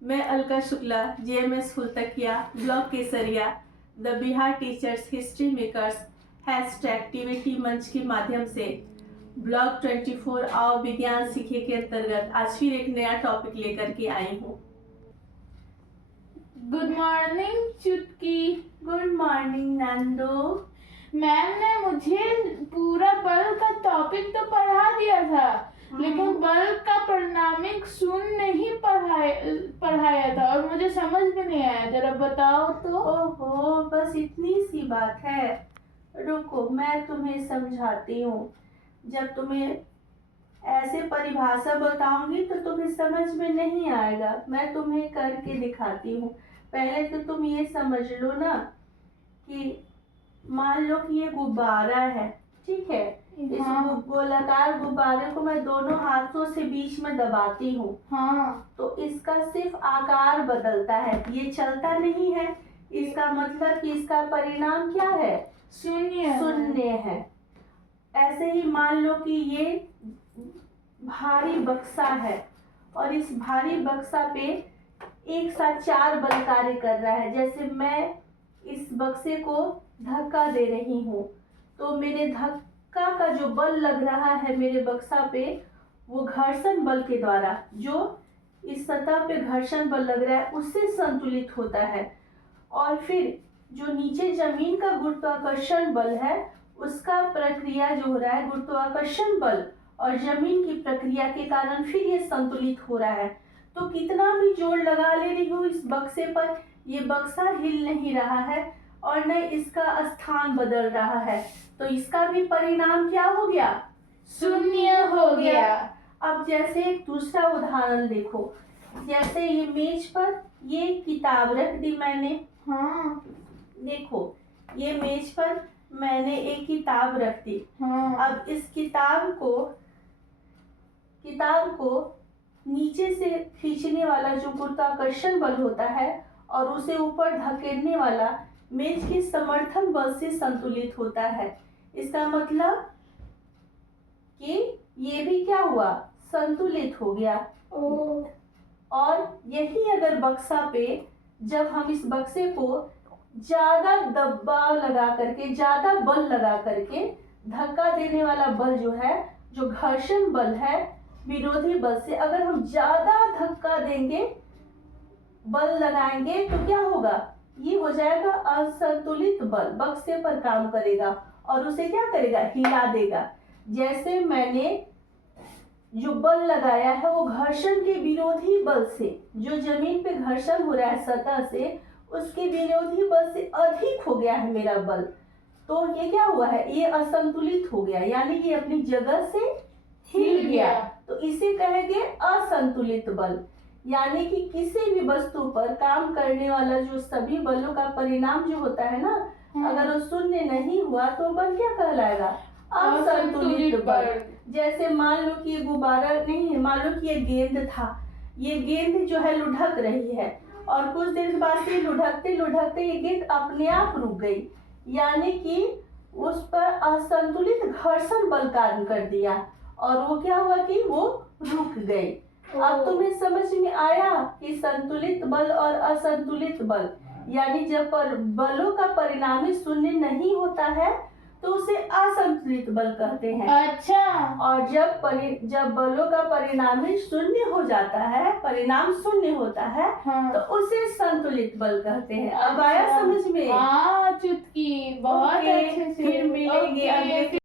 मैं Alka Shukla, GMS Phultakiya, block Kesariya, the Bihar teachers history makers #activity मंच के माध्यम से ब्लॉग 24 आओ विज्ञान सीखे के अंतर्गत आज फिर एक नया टॉपिक लेकर के आई हूँ। गुड मॉर्निंग चुटकी। Good morning Nandu. मैम ने मुझे पूरा बल्ब का टॉपिक तो पढ़ा दिया था, लेकिन बल्ब का परिणामिक शून्य नहीं पढ़ाया था और मुझे समझ में नहीं आया। जरा बताओ तो। ओहो, बस इतनी सी बात है। रुको, मैं तुम्हें समझाती हूँ। जब तुम्हें ऐसे परिभाषा बताऊंगी तो तुम्हें समझ में नहीं आएगा। मैं तुम्हें करके दिखाती हूँ। पहले तो तुम ये समझ लो ना कि मान लो कि ये गुब्बारा है, ठीक है। इस गोलाकार गुब्बारे को मैं दोनों हाथों से बीच में दबाती हूँ। हाँ। तो इसका सिर्फ आकार बदलता है, ये चलता नहीं है। इसका मतलब कि इसका परिणाम क्या है? शून्य है। ऐसे ही मान लो कि ये भारी बक्सा है और इस भारी बक्सा पे एक साथ 4 बल कार्य कर रहा है। जैसे मैं इस बक्से को धक्का दे रही हूँ तो मेरे धक्का का जो बल लग रहा है मेरे बक्सा पे, वो घर्षण बल के द्वारा, जो इस सतह पे घर्षण बल लग रहा है उससे संतुलित होता है। और फिर जो नीचे जमीन का गुरुत्वाकर्षण बल है उसका प्रक्रिया जो हो रहा है गुरुत्वाकर्षण बल और जमीन की प्रक्रिया के कारण फिर ये संतुलित हो रहा है। तो कितना भी जोर लगा ले रही हूँ इस बक्से पर, ये बक्सा हिल नहीं रहा है और न इसका स्थान बदल रहा है। तो इसका भी परिणाम क्या हो गया? शून्य हो गया। अब जैसे एक दूसरा उदाहरण देखो। जैसे ये मेज पर ये किताब रख दी मैंने। हाँ। देखो, ये मेज पर मैंने एक किताब रख दी। हाँ। अब इस किताब को नीचे से खींचने वाला जो गुरुत्वाकर्षण बल होता है और उसे ऊपर धकेलने वाला मेज के समर्थन बल से संतुलित होता है। इसका मतलब कि ये भी क्या हुआ? संतुलित हो गया। और यही अगर बक्सा पे जब हम इस बक्से को ज्यादा दबाव लगा करके, ज्यादा बल लगा करके, धक्का देने वाला बल जो है, जो घर्षण बल है विरोधी बल से, अगर हम ज्यादा धक्का देंगे, बल लगाएंगे तो क्या होगा? ये हो जाएगा असंतुलित बल, बक्से पर काम करेगा और उसे क्या करेगा? हिला देगा। जैसे मैंने जो बल लगाया है वो घर्षण के विरोधी बल से, जो जमीन पे घर्षण हो रहा है सतह से, उसके विरोधी बल से अधिक हो गया है मेरा बल। तो ये क्या हुआ है? ये असंतुलित हो गया, यानी ये अपनी जगह से हिल गया। तो इसे कहेंगे असंतुलित बल। यानी कि किसी भी वस्तु पर काम करने वाला जो सभी बलों का परिणाम जो होता है ना, अगर वो शून्य नहीं हुआ तो बल क्या कहलाएगा? असंतुलित बल। जैसे मान लो कि ये गुब्बारा नहीं है, मान लो कि ये गेंद था। ये गेंद जो है लुढ़क रही है और कुछ देर बाद से लुढ़कते लुढ़कते ये गेंद अपने आप रुक गई, यानी कि उस पर असंतुलित घर्षण बल कार्य कर दिया और वो क्या हुआ कि वो रुक गई। अब तुम्हें समझ में आया कि संतुलित बल और असंतुलित बल, यानी जब बलों का परिणामी शून्य नहीं होता है तो उसे असंतुलित बल कहते हैं। अच्छा। और जब बलों का परिणामी शून्य हो जाता है, परिणाम शून्य होता है, हाँ। तो उसे संतुलित बल कहते हैं। अब आया समझ में? हाँ चुटकी, बहुत अच्छे से। फिर मिलेंगे अगले